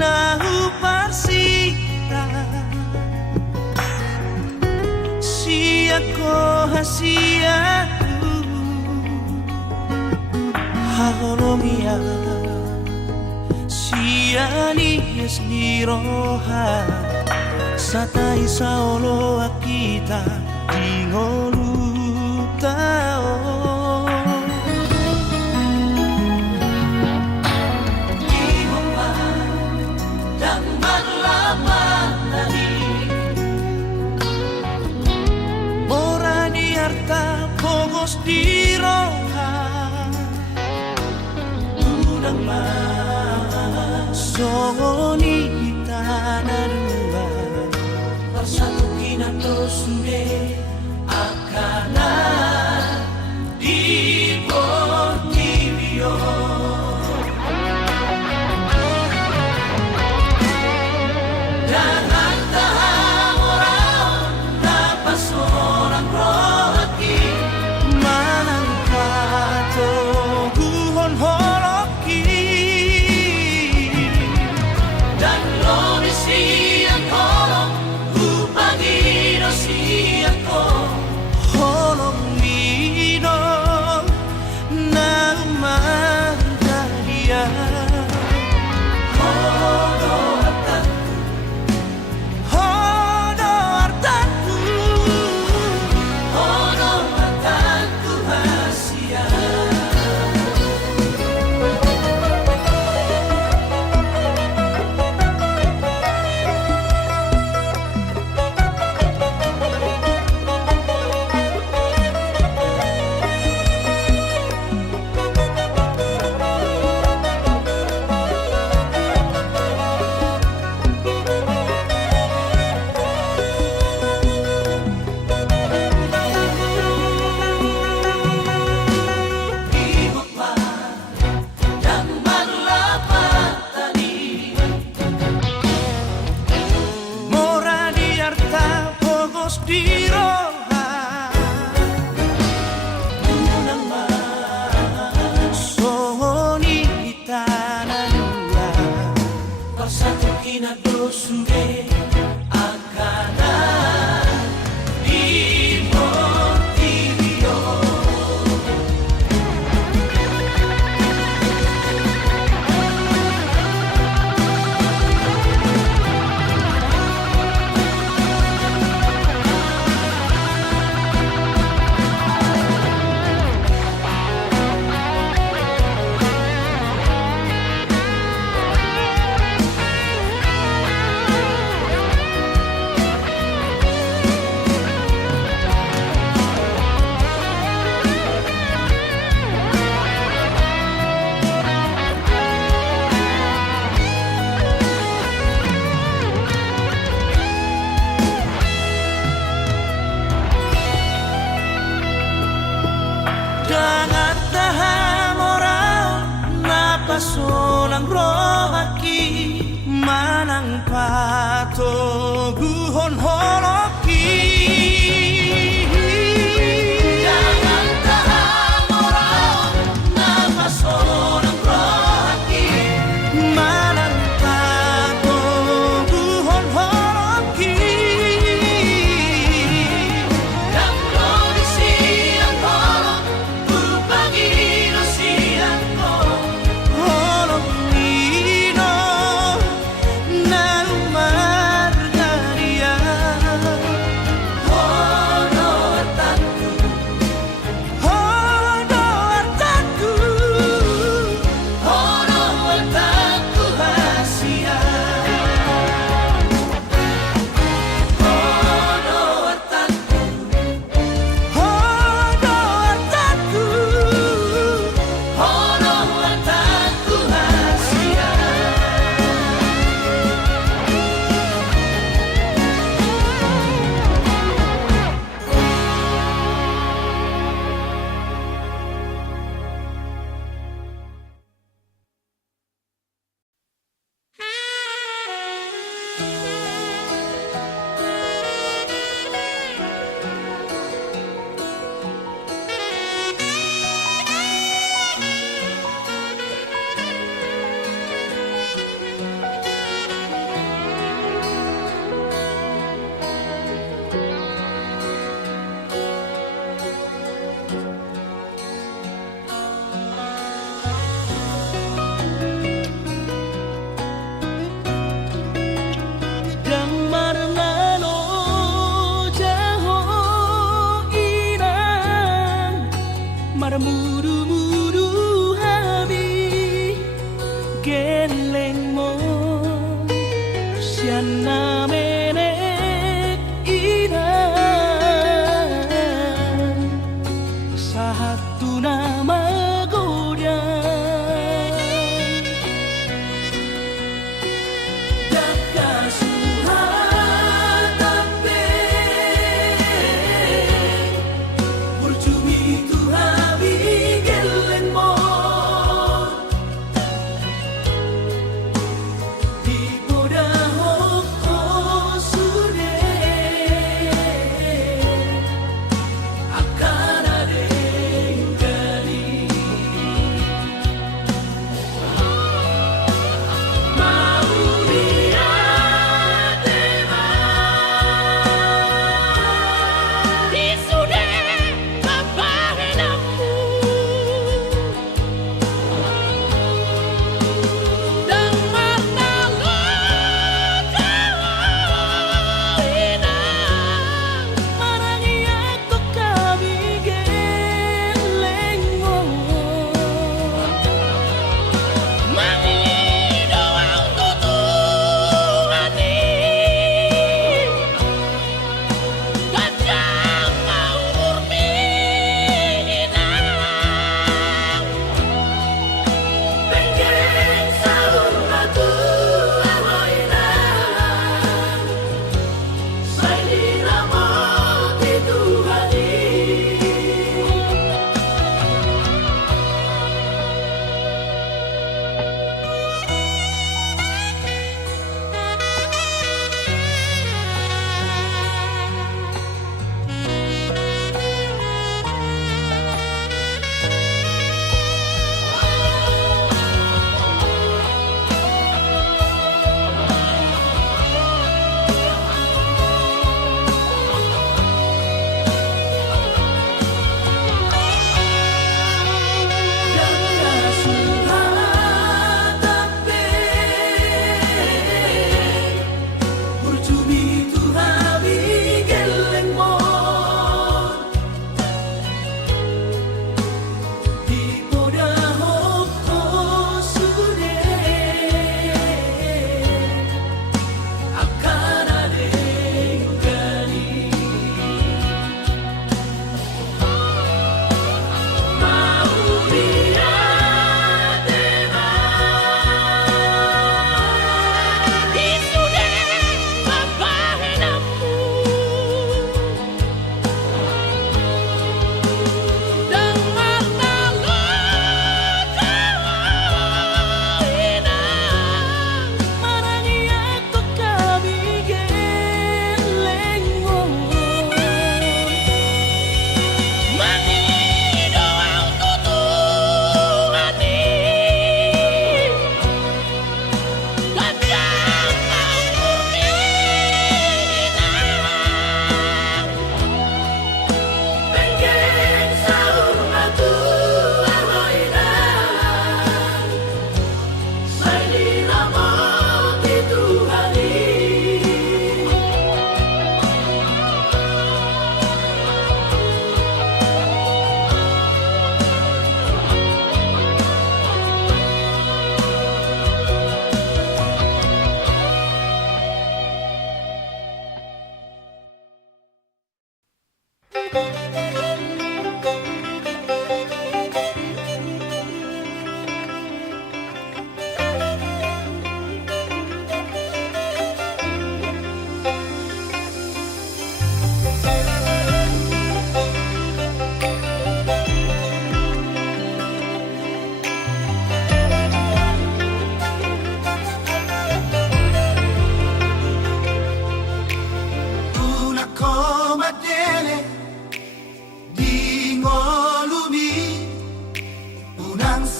Nahu parsita Siako hasiaku Hahoromia Siani esliroha Satai saolo akita Dingolu tao Pogos di roha Udang songoni tanarua Bersatu kinato sude akana di Portivio Jangan tahan orang dapat seorang rohaki Sude akana di Portivio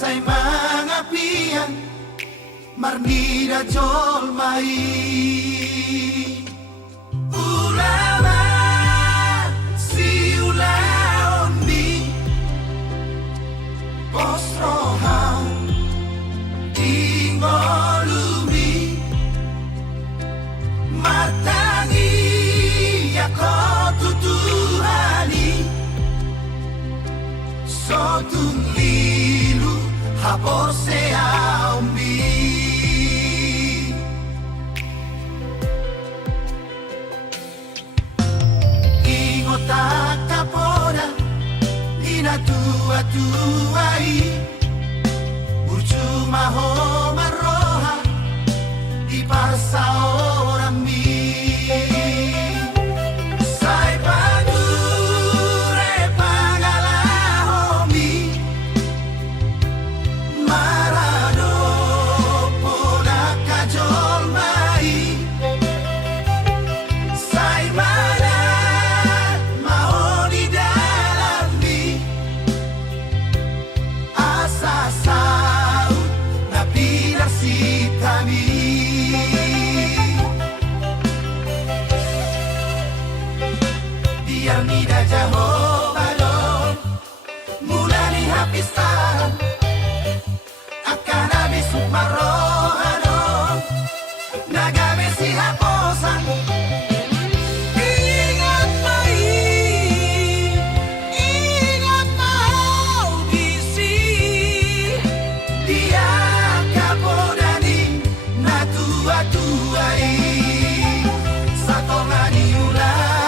say mga piyan marnida jol mai ulama si ulaon di posrohan ingolumi matangi ako tutuhani sotun lilu hapor se aumbi takapora ina tua-tuai Burjuma homa roha di parsa ora mi sai padure pagalahomi marado poda kajol mai sai mana biar nida Jehovah Lord mulai hapisan akan habis marohano nagame si haposan ingat mau bisi dia kapodani na tua-tuai satongani ulau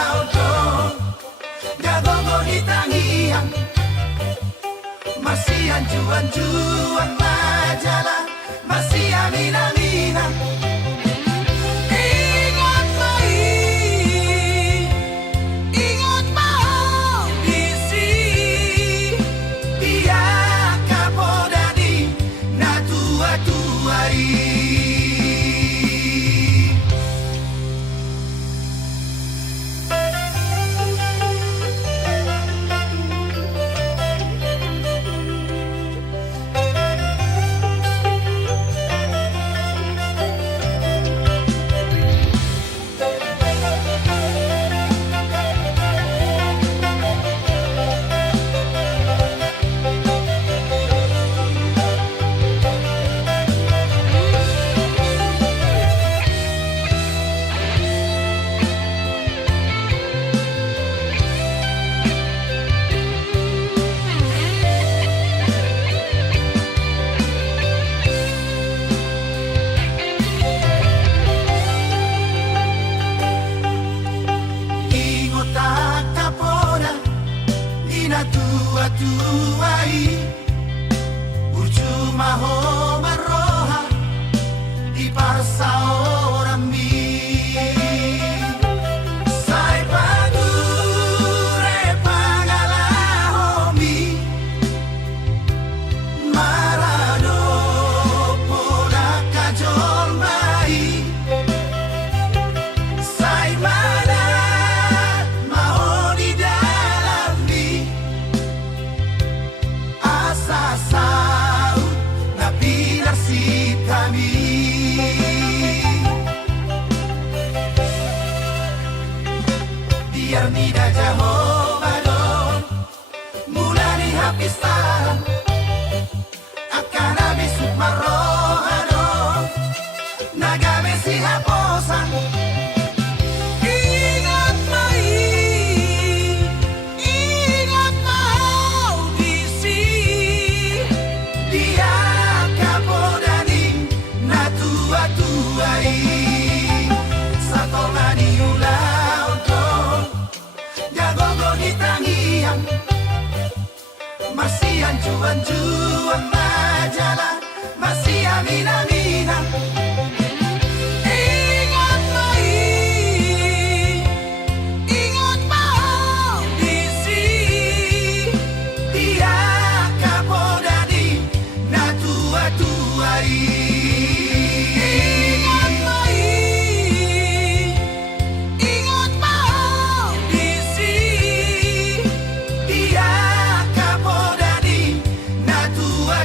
hitangian masih anjuan majalah masih aminan ingat mau bisi dia kapodani na tua-tuai tua-tuai Burjuma homa roha di parsa ora mi sai padure pagalahomi marado poda kajol mai sai mana biar nida Jehovah Lord mulai hapisan akan habis marohano nagame si haposan ingat mau bisi dia kapodani na tua-tuai satongani ulau hitangian masih anjuan majalah masih aminan ingat mau bisi dia kapodani na tua-tuai Tua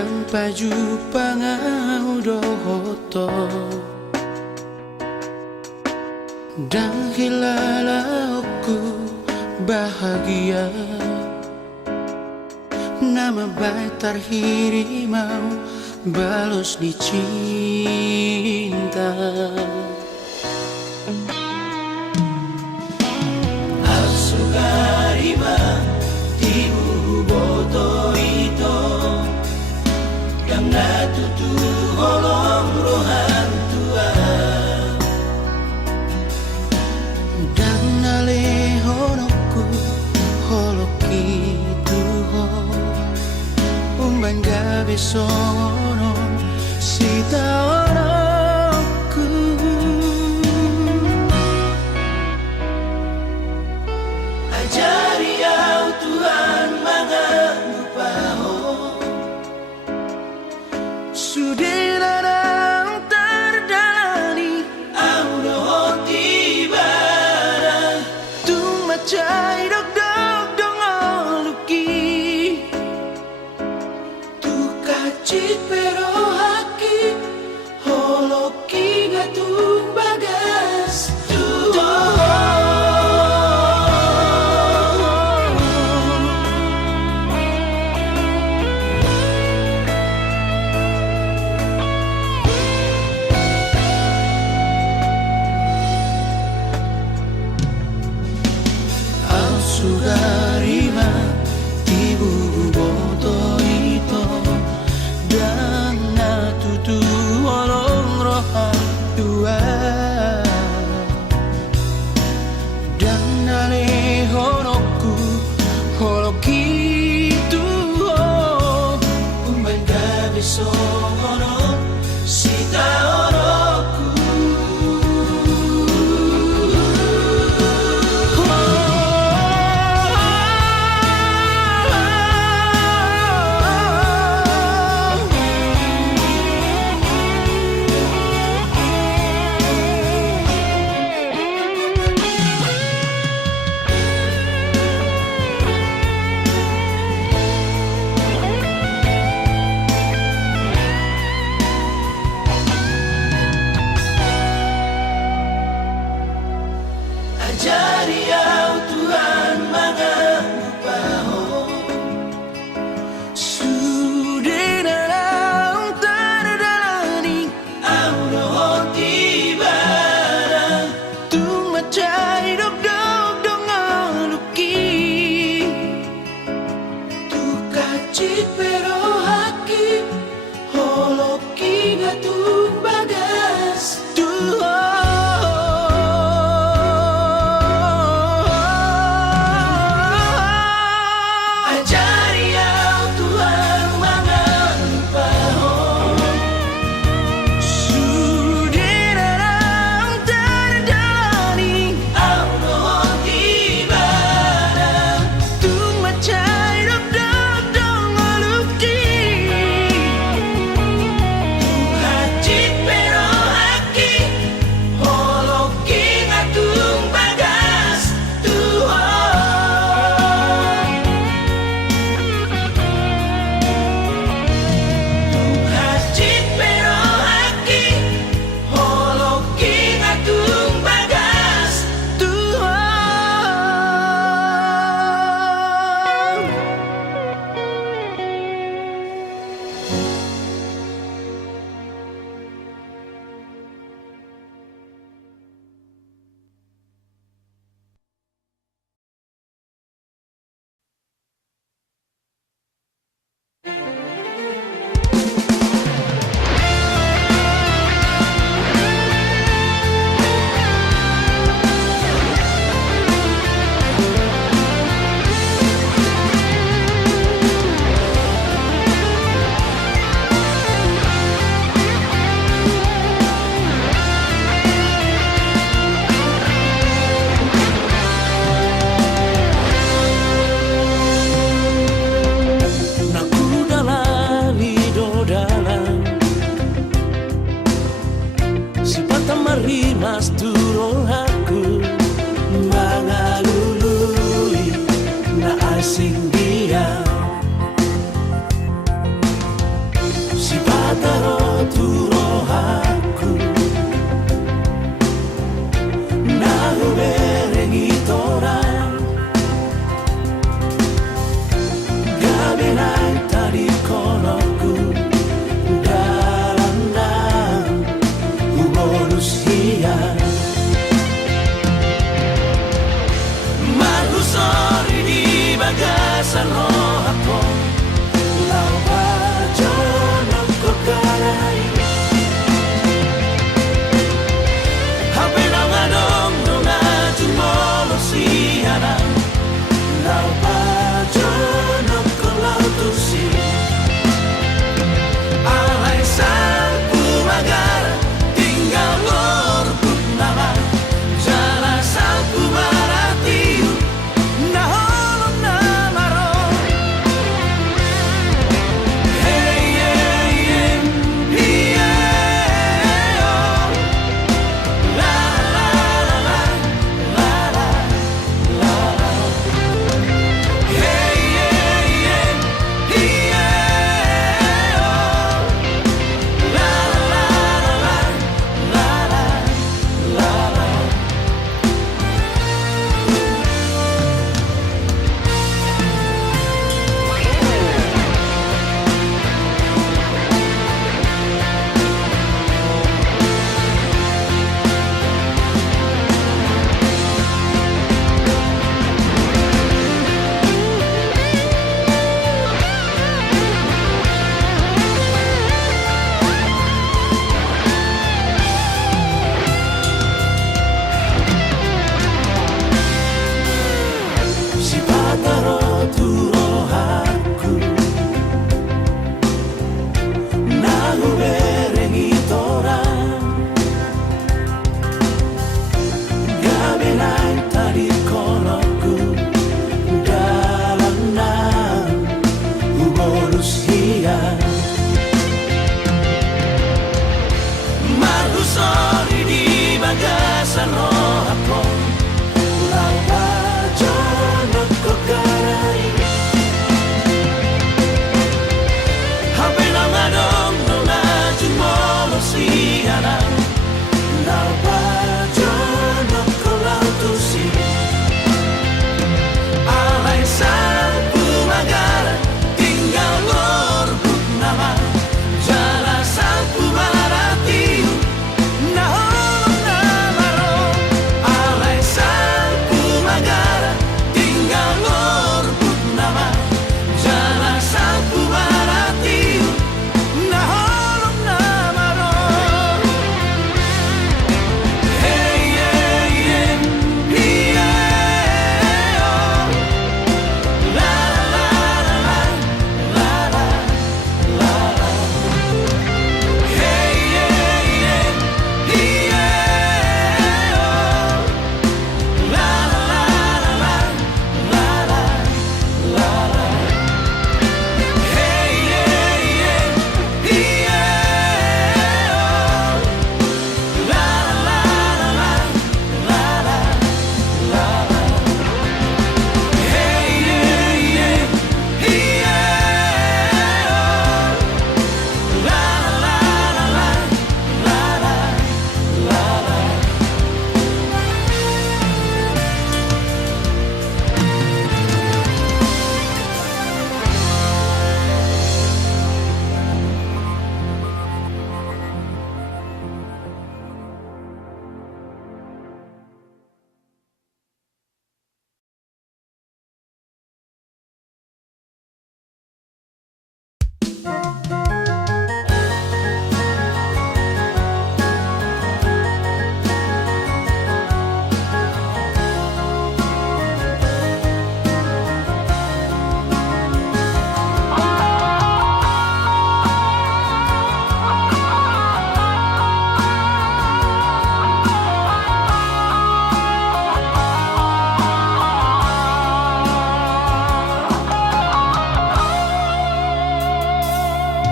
tanpa jupangau dohoto dan hilala aku bahagia nama baik terhiri mau balos dicinta Asukarima tibu boto ito yang natutu holong rohan tua dan nalehonoku holoki tuho umban gabi sonon sita orangku ajari au Tuhan mangalupaho sudirarang terdalani au dohon tibara tumacay dog dongoluki tukacit pero haki holoki gatung bagas Sugarima tibu boto ito dan natutu olong rohan dua dan nalehonoku holoki tuho umban gabi songono sita oroku Si pataro turo aku Nahu berengi torang Gabenai tadi konoku Dalam manusia Malu sorry di bagasan roh aku Lau pajono ko karai Hape na ngadong nunga jumolo siana Lau pajono ko lau tusi Alay sang pumagara tinggal lorbut nama Jala sang pumarati Naholong nama ro Hey hey hey yeah oh La la la la la la la la Hey hey hey yeah oh La la la la la la la la Si pataro turo aku Nahu berengi torang Gabenai tadi konoku Dalam manusia Malu sorry di bagasan roh aku Lau pajono ko karai Hape na ngadong nuna jumolo siana Lau pajono ko lau tusi Alay sang pumagara tinggal lorbut nama Jala sang pumarati Naholong nama ro Alay sang pumagara tinggal lorbut nama Jala sang pumarati Naholong nama ro Hey hey hey yeah oh La la la la la la la la Hey hey hey yeah oh La la la la la la la la Hey hey hey yeah oh La la la la la la la la Hey hey hey yeah oh La la la la la la la la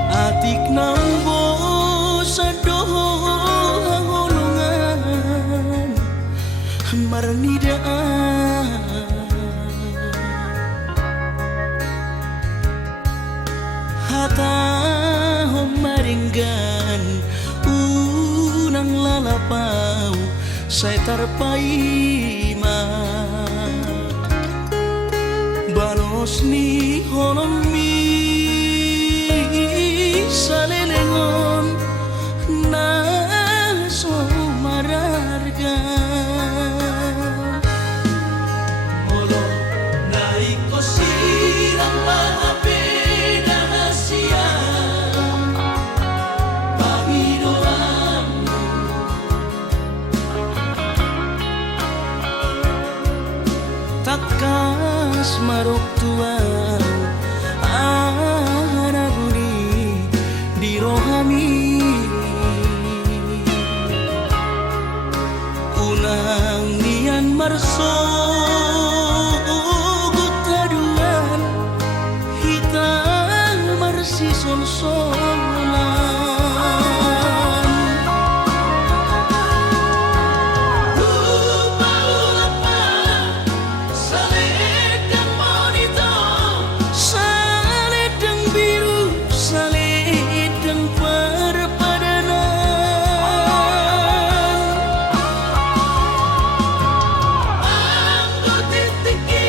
Atik nambo sa doho hangolongan Maranidaan Hata homai Sai tarpaima banos ni honomi salelengon na somararga Molo naiko sirang mga pedahasya Panginoanmu takas marok tuan arabuni di rohami unang nian marso gutaduan hitam marsi sonsolan saledang biru saledang perpadanan Anggo titiki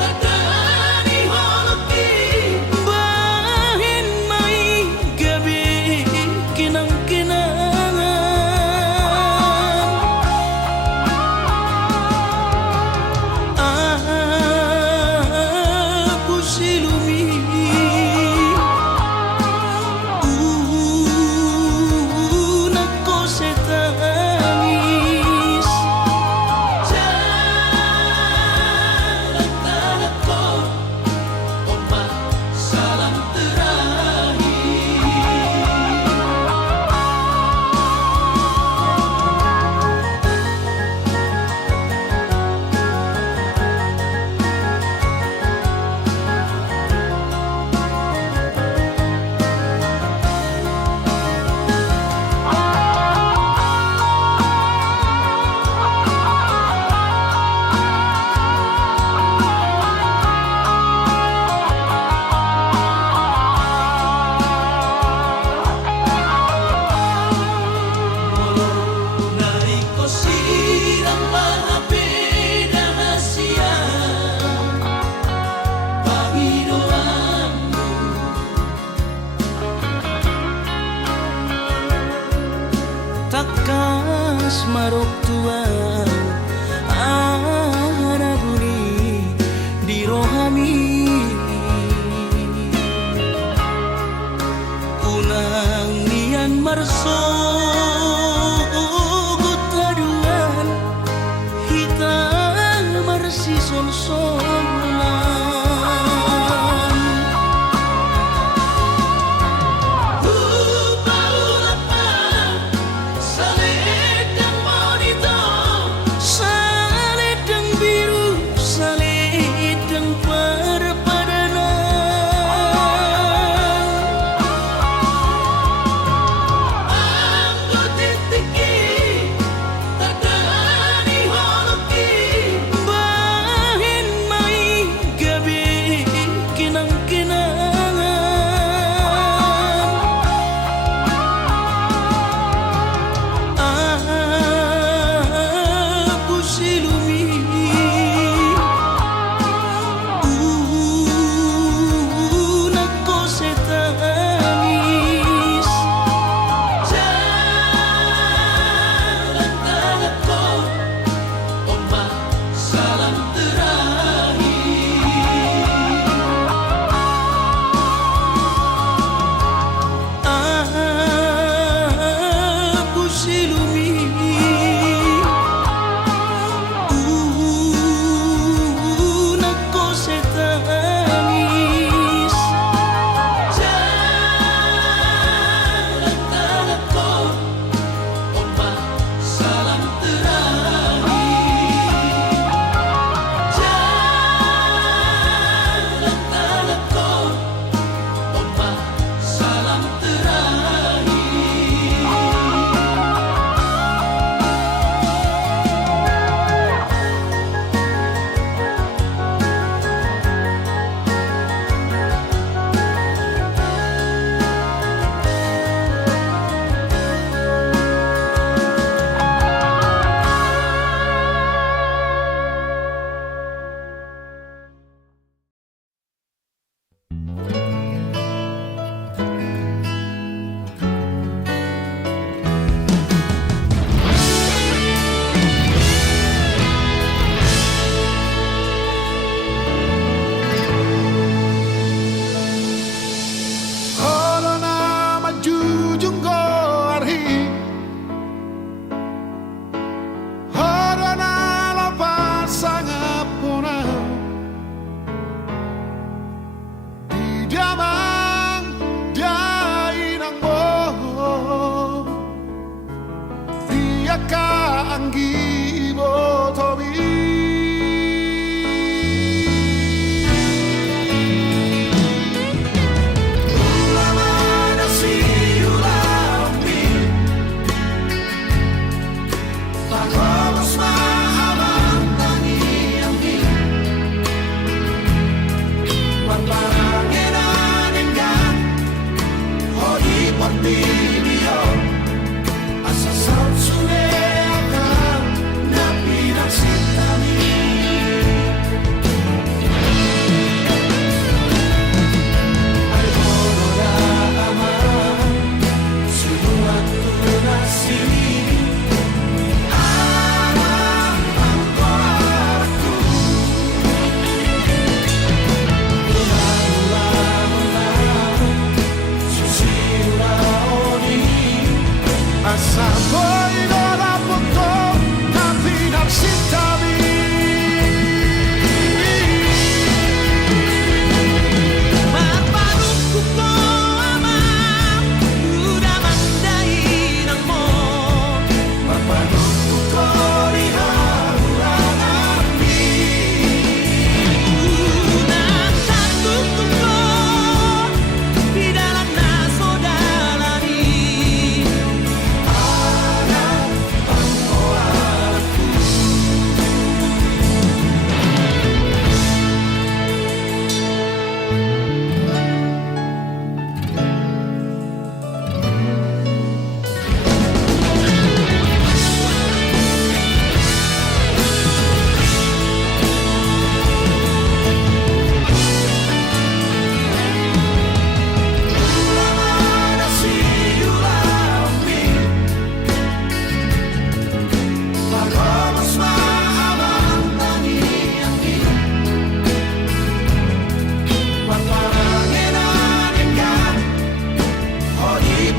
tadani holoki bahin mai gabi kinang-kinangan aku silumi nako setangis Jalan tanahku Ombak salam terakhir Naiko sirang mga pedahasya Panginoanmu takas marok tuan arabuni di rohami unang nian marso gutaduan hitam marsi sonsolan Saledang monito saledang biru saledang perpadanan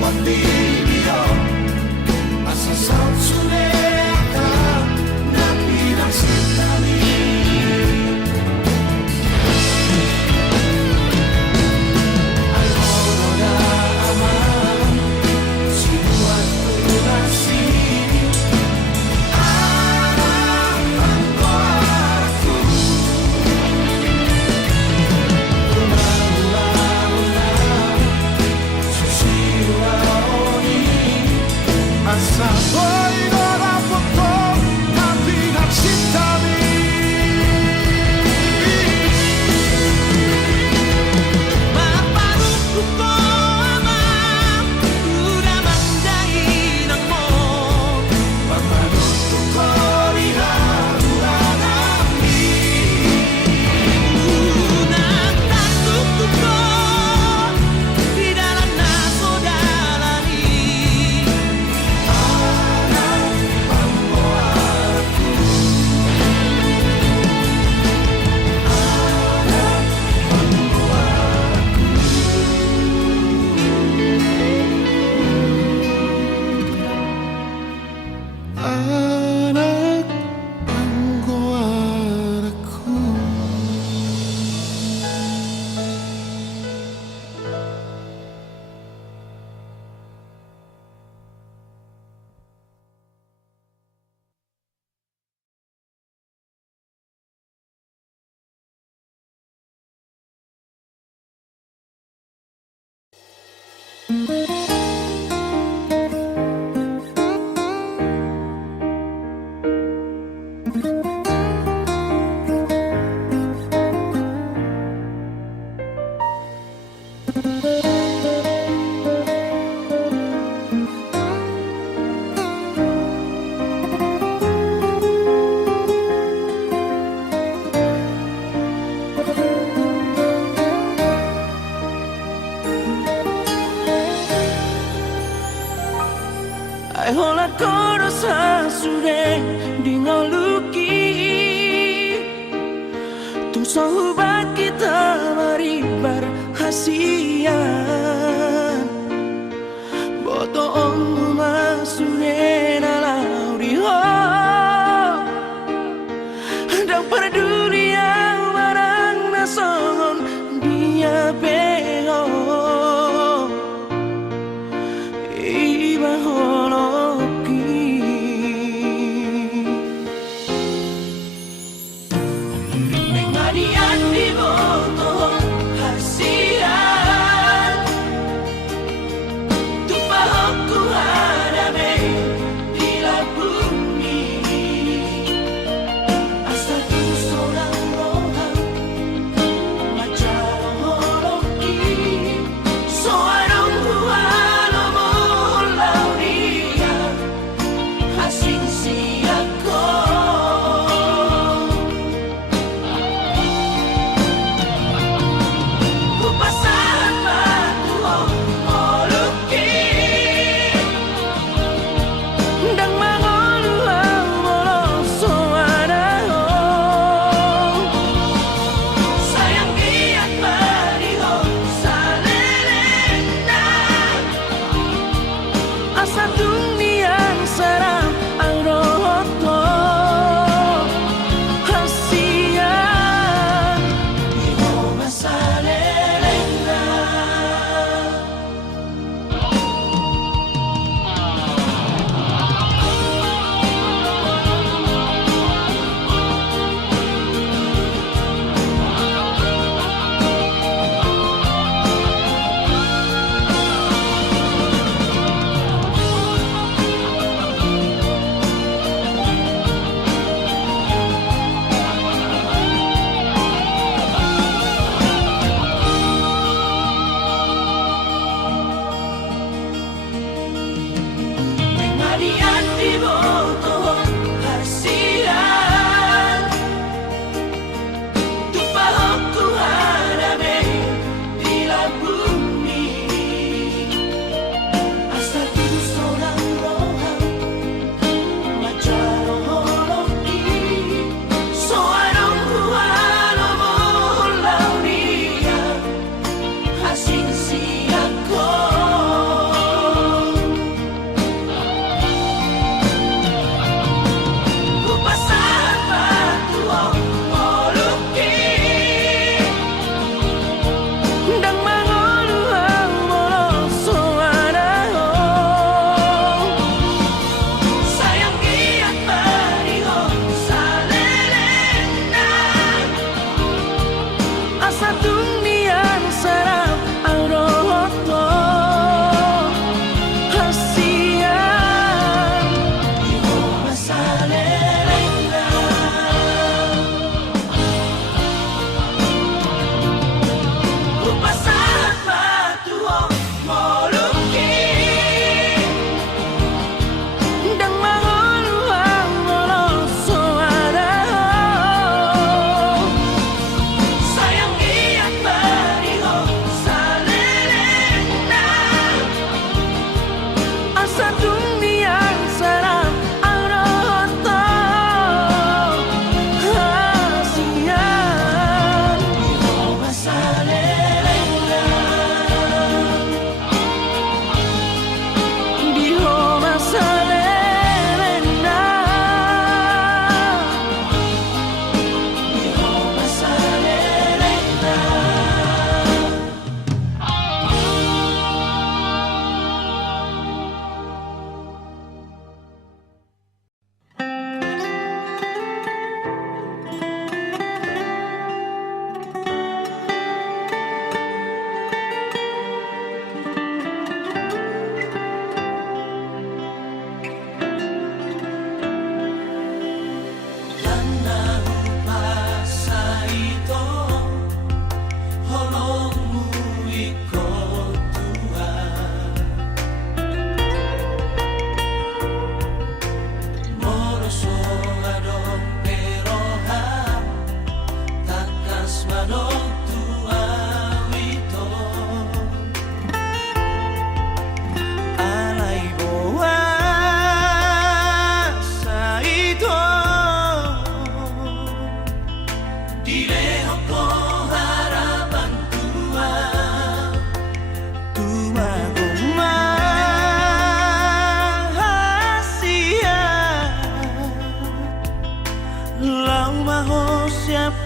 pamilya masasansulit ka na pinagsintali. Al oro na ama, sinuat tunasi, harapan ko aku. Asa ko'y narapot ko na pinagsintali. Mapanungkot ko, Ama, una mang dahilan mo. Papanuto ko iharuan Unang tatugtog ko, di dalam naso dalari. anak panggoaraku. Ai hola koro sa sure di ngoluki tung sohubat kita mari berhasian boto ong masure na lauri ho dang peduli yang barang nasong dia beo iba holoki mengadian di boto hasian tupahoku hadabe di la bumi asa tu seorang rohang macam holoki seorang hualo molau dia asing siako kupasahan batu holoki dang mangolu molo soarao sayang giat mariho salelena asa duniang sarang ang rohoto hasian imo masalelena. Mengadian di boto hasian tupahoku hadabe di la bumi asa tu seorang rohang macam holoki seorang hualo molau dia asing siako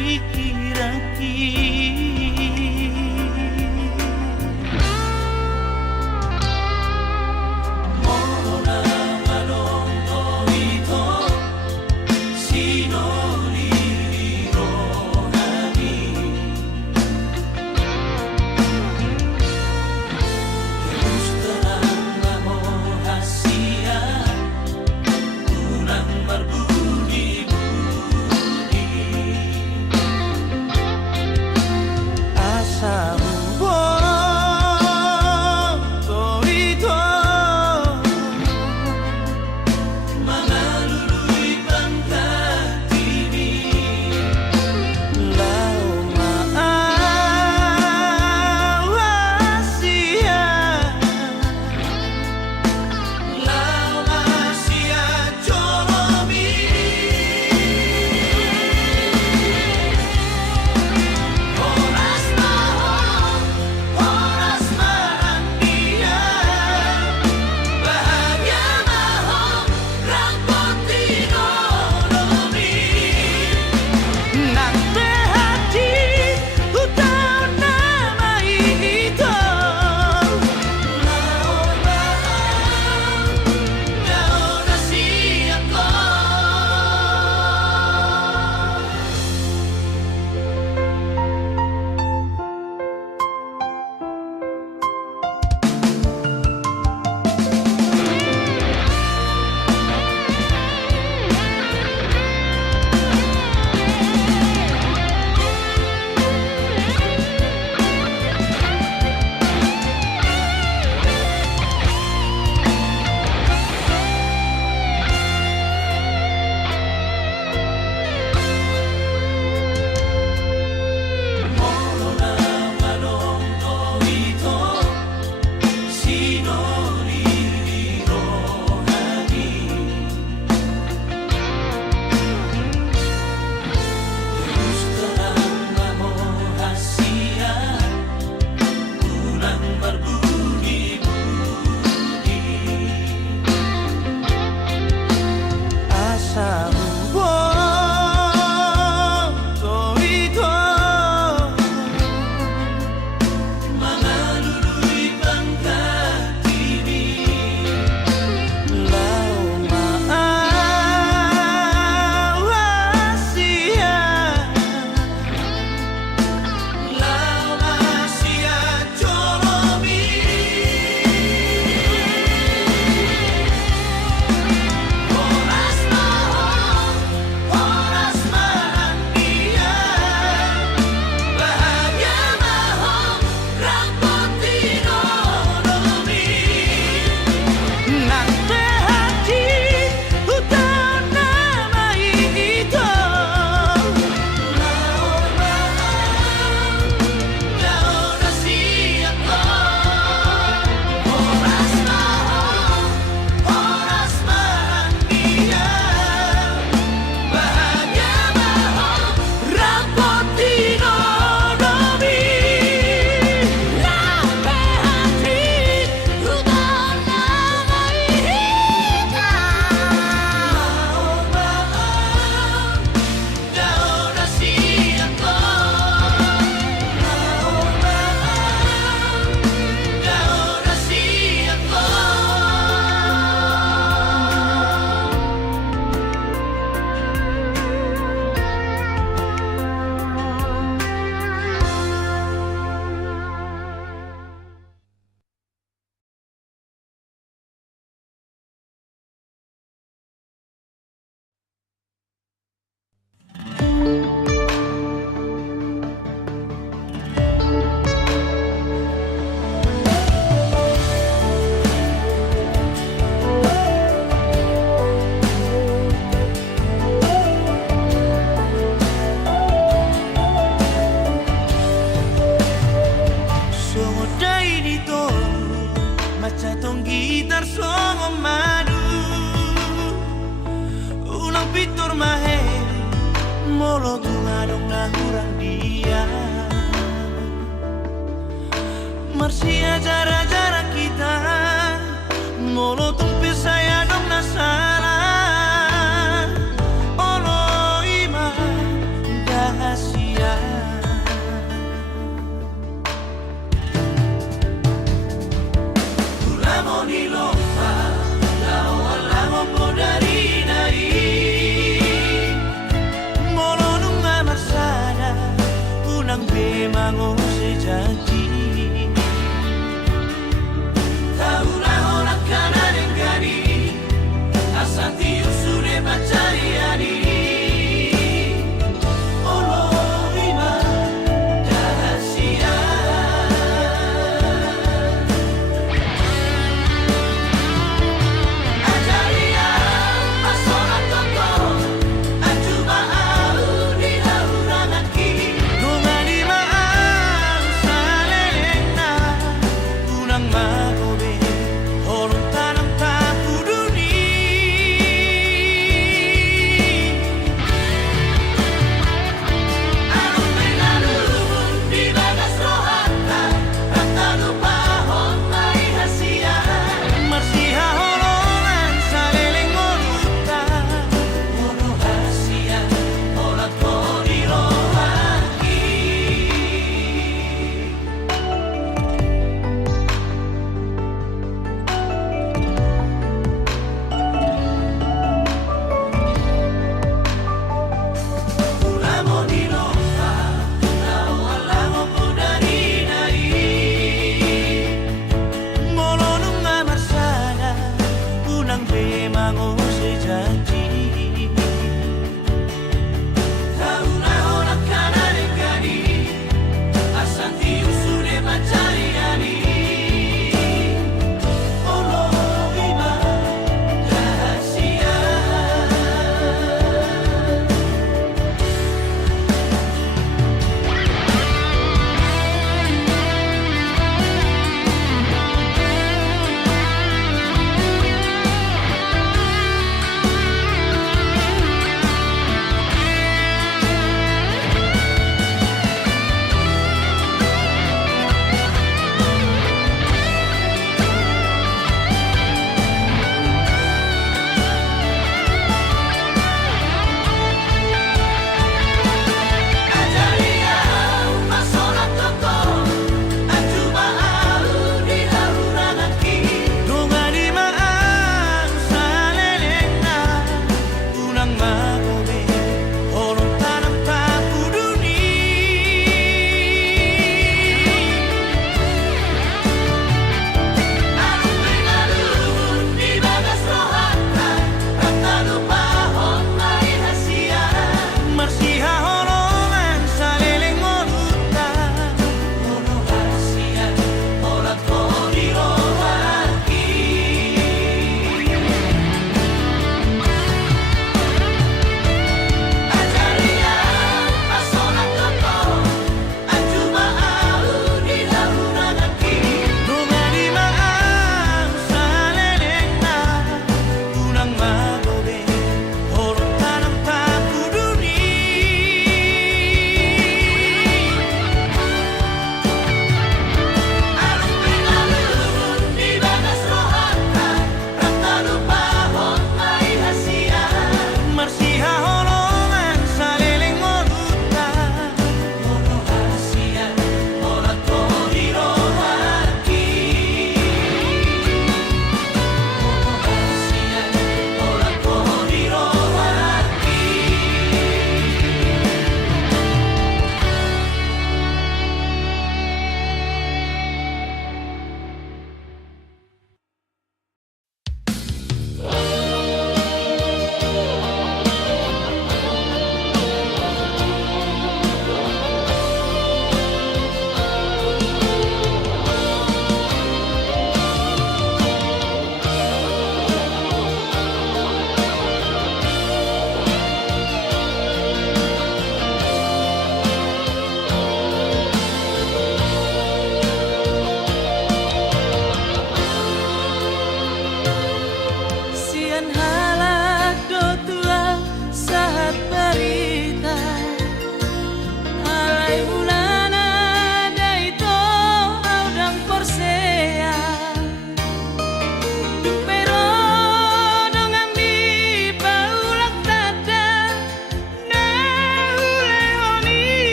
pikiran molo tungadong nahurang dia Marsia jarak-jarak kita molo tumpi saya dong nasara Olo ima dahasi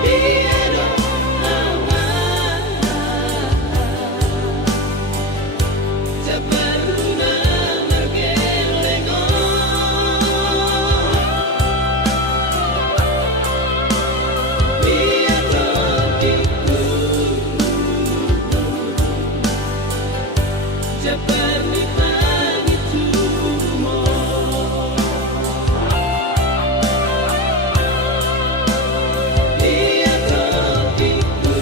Tiada tak pernah bergelengong. Biar topiku seperti pagi tumbuh. Biar topiku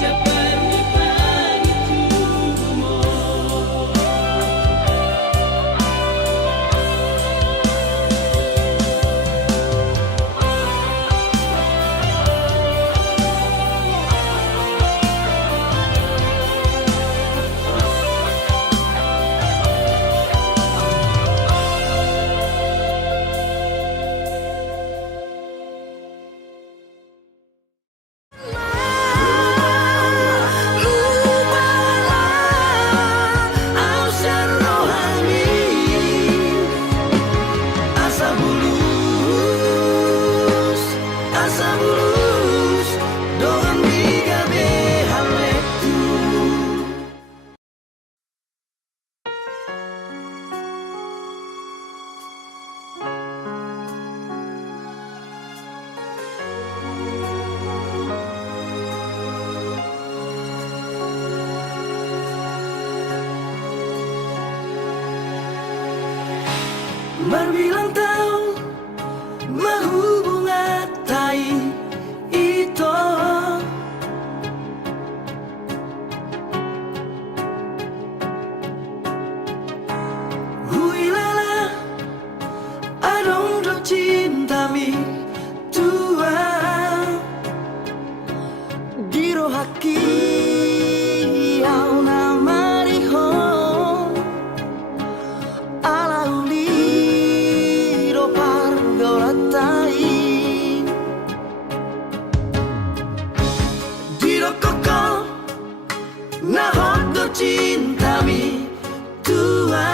seperti pagi tumbuh. Ausar rohani asa bulus Doang digabe haletu. Berbilang tahun menghubungi tai itu huilala adong do cinta mi tua giro haki au namariho ala uliro pargolatai diro koko na hodo cinta mi tua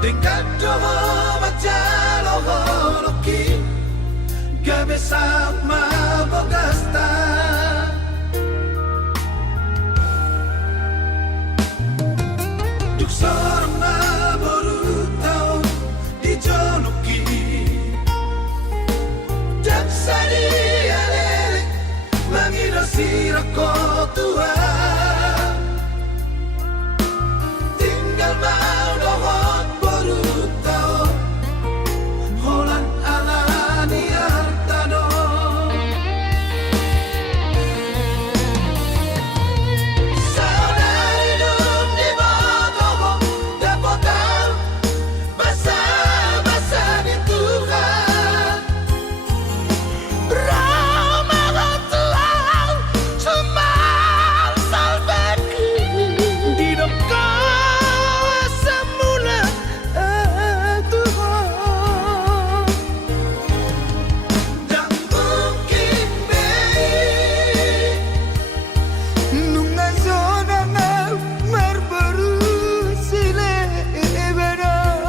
Tingkat doho macalo holoki Gabe sama bogasta Duk sorong na boru tau di jonoki Jak sari alele Mangido sirako tua Tinggal mau dohot boru tau Holan alani artano Saudari dum di bodoh Dapotan Basa-basa di Tuhan Ramadan Tuhan Cuman salvaku Di dekat semula Tuhan Dan mungkin baik Nunga zona na marbaru sile benar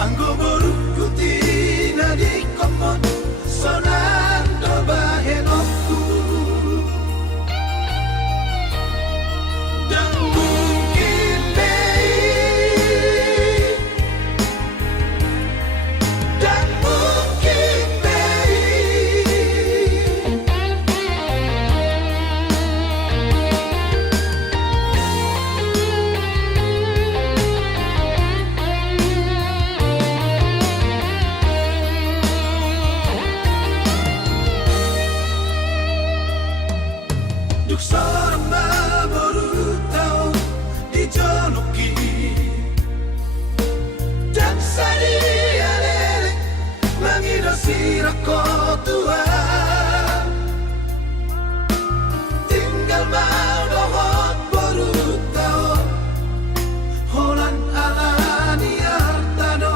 Anggo boru kutina di komon sonando bahenoku Dan mungkin baik Dan mungkin baik Duk sorong na boru tau di jonoki Dan sari alele Mangido sirako tua Tinggal mau dohot boru tau Holan alani artano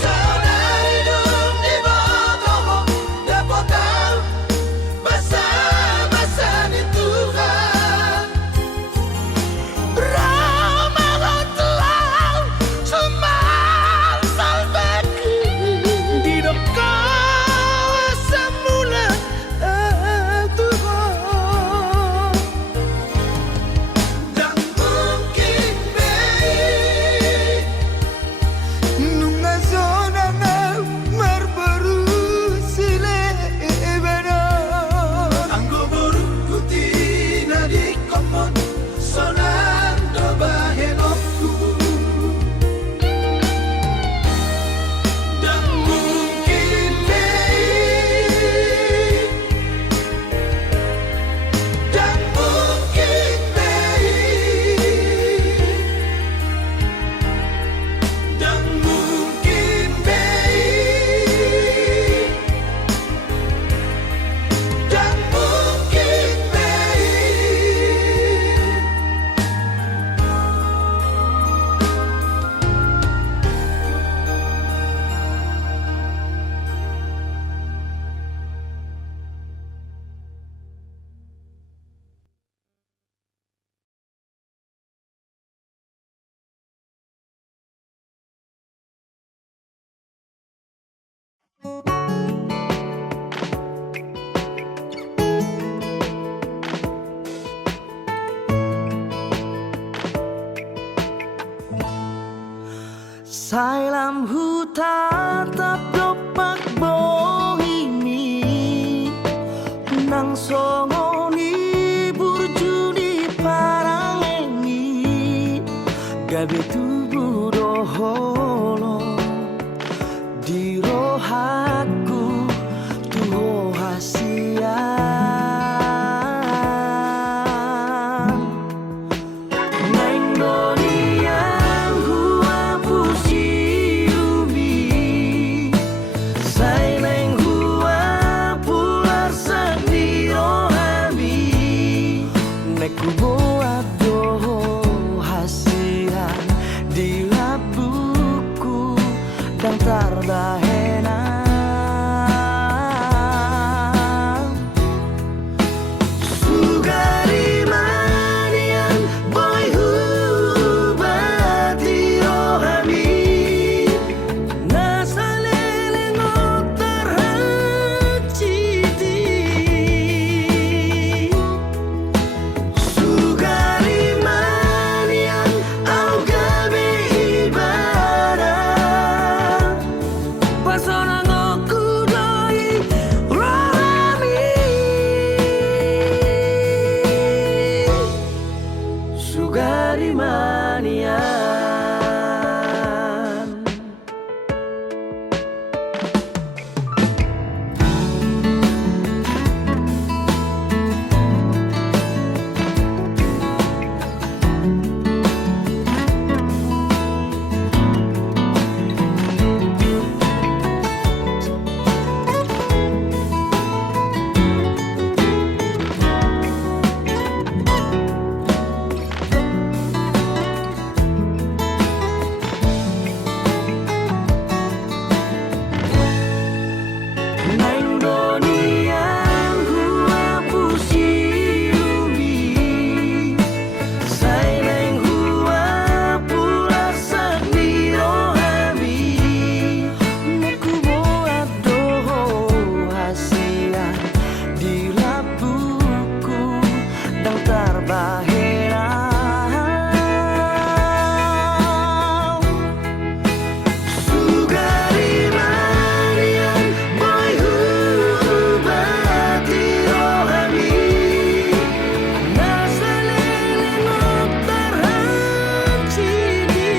Saudari dum di bodoh Dapotan Basa-basa di Tuhan Ramadan Tuhan Cuman salvaku Di dekat semula Tuhan Dan mungkin baik Nunga zona na marbaru sile benar Anggo boru kutina di komon sonando bahenoku Dan mungkin baik Dan mungkin baik Dan mungkin baik Dan mungkin baik Sailam hutan tap dopak bohimi Nang songoni burjuni parangengi Gabe tubuh doholo Di rohaku tuho hasian Neng donian hua pusiumi Sai neng hua pular sendiro hami Neku boat doho hasian Di labuku dan tardahena Sugari manian sedang terbahera. Sugari manian boy hubati rohani nasalele noktaran cidi.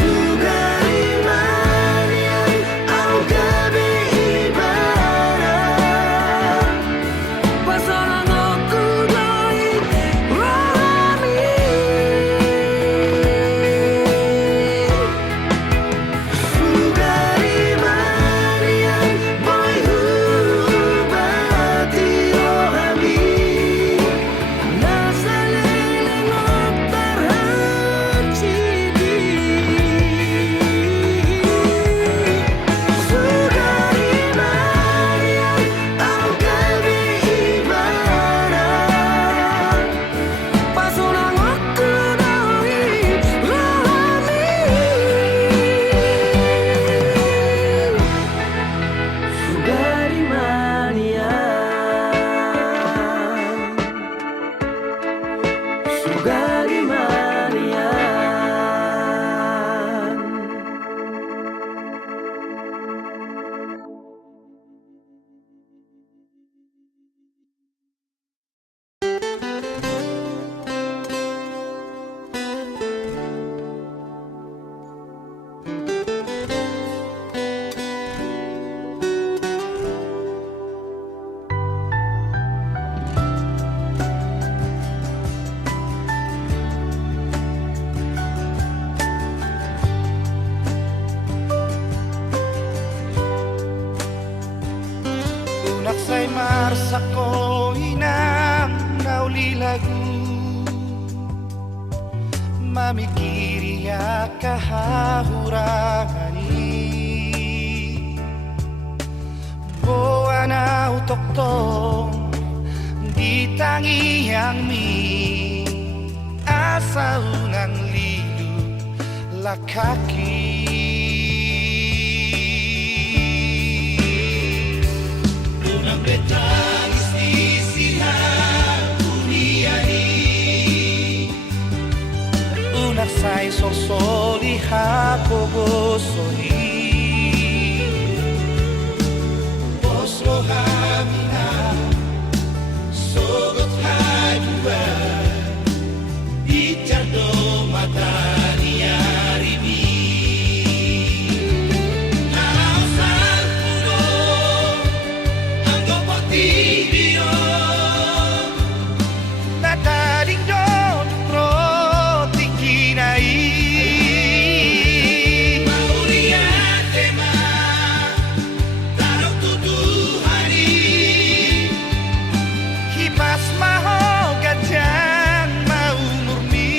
Sugari manian au gabi ibarat pasangan aku doi rohani. Sugari manian boy hubati rohani nasalele noktaran cidi. Sugari manian au gabi ibarat pasangan aku doi rohani. Sugari manian, Sugari manian. Unaksay marsako inang naulilagu mamikiri ya kahahurangani boa na utoktong di tangi yang mi asa unang lidu lakaki. Unang betangis di silang dunia ini unak say sosoli hapogosoni Oslo hamina sogot hadua Icardo matani arimi Nalau salpuro Anggo potibio Nataring don roti kinai Mauriate ma Tarok tuduhani Kipas maho gajang mau murni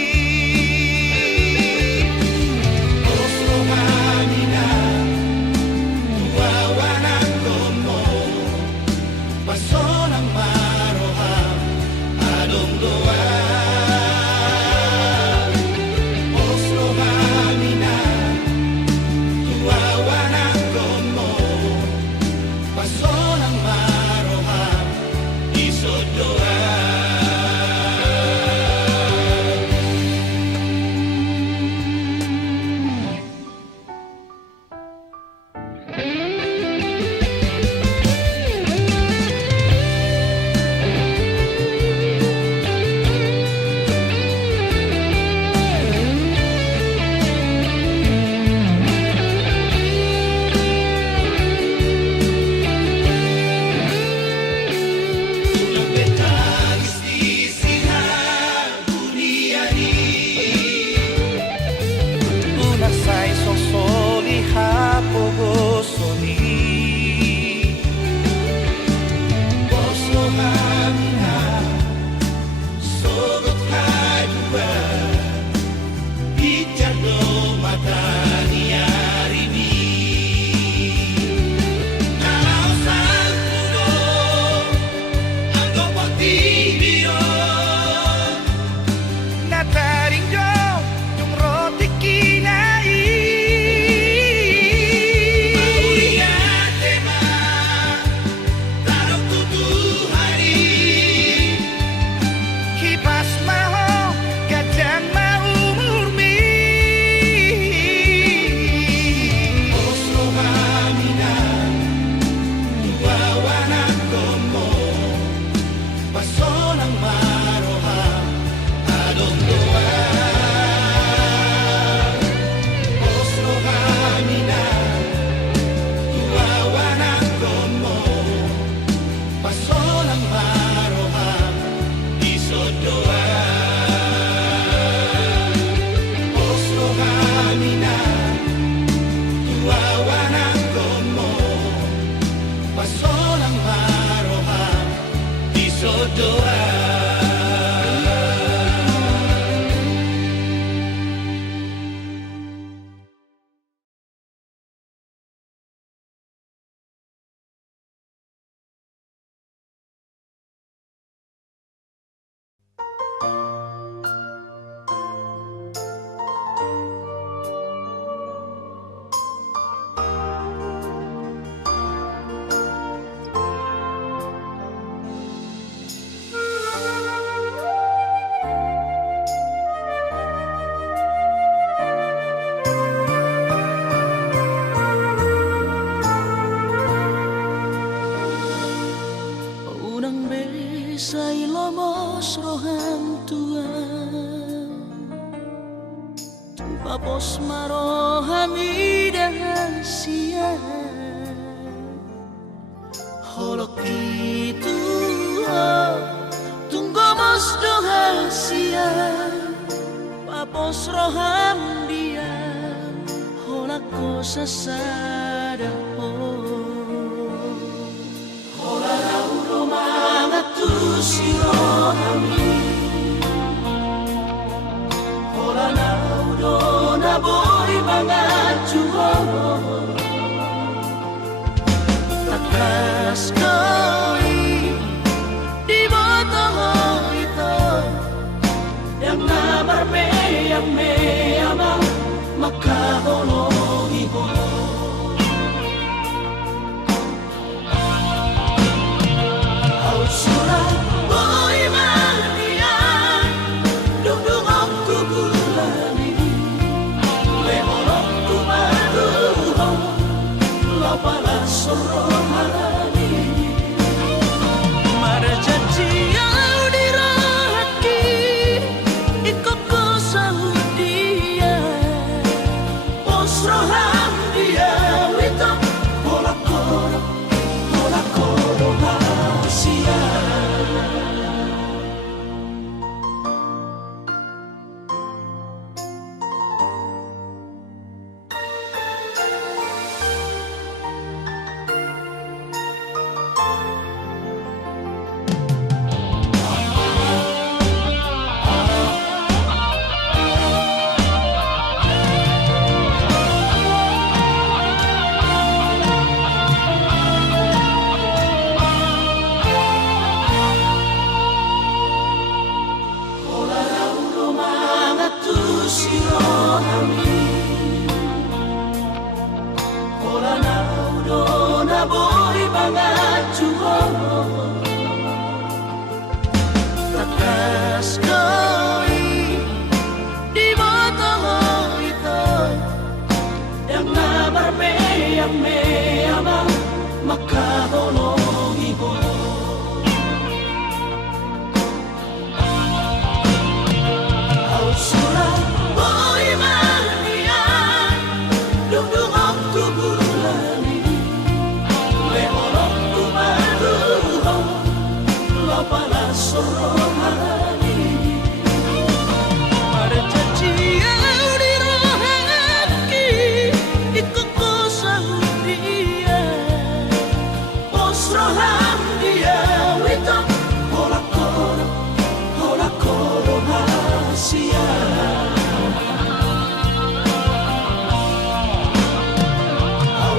Oslo hamina Tuawanan gomo Pasonang maroham Adong doa Oslo hamina Tuawanan gomo Pasonang maroham Isod doa Unang betangis di silang dunia ini Unak say sosoli hapogosoni Oslo hamina sogot hadua Icardo matani arimi Nalau salpuro Anggo potibio Nataring dong yung roti kinai Mauriate ma Tarok tutu Isai lomos roham tuan Papos marohami dahasia Holok itu tunggomos dohasia Papos roham dia Holak kosa sada Sirohami Hola na udona boy bangat juho Takas koi di botong itu Yang namar meyama maka hono ibo Surah boy mania dudung aku gulani lehorok tumaduho lapala sorohani marjanji yang dirahaki ikut ko saudia posroham dia wito bola koro hasia Sirohami Hola na udona boy bangat juho Takas koi di botong itu Yang namar meyama maka hono ibo Surah boy mania dudung aku gulani lehorok tumaduho lapala sorohani marjanji yang dirahaki ikut ko saudia posroham dia wito hola koro hasia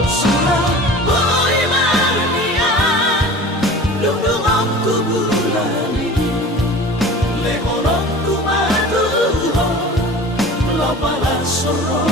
Surah boy mania dudung aku gulani lehorok tumaduho lapala sorohani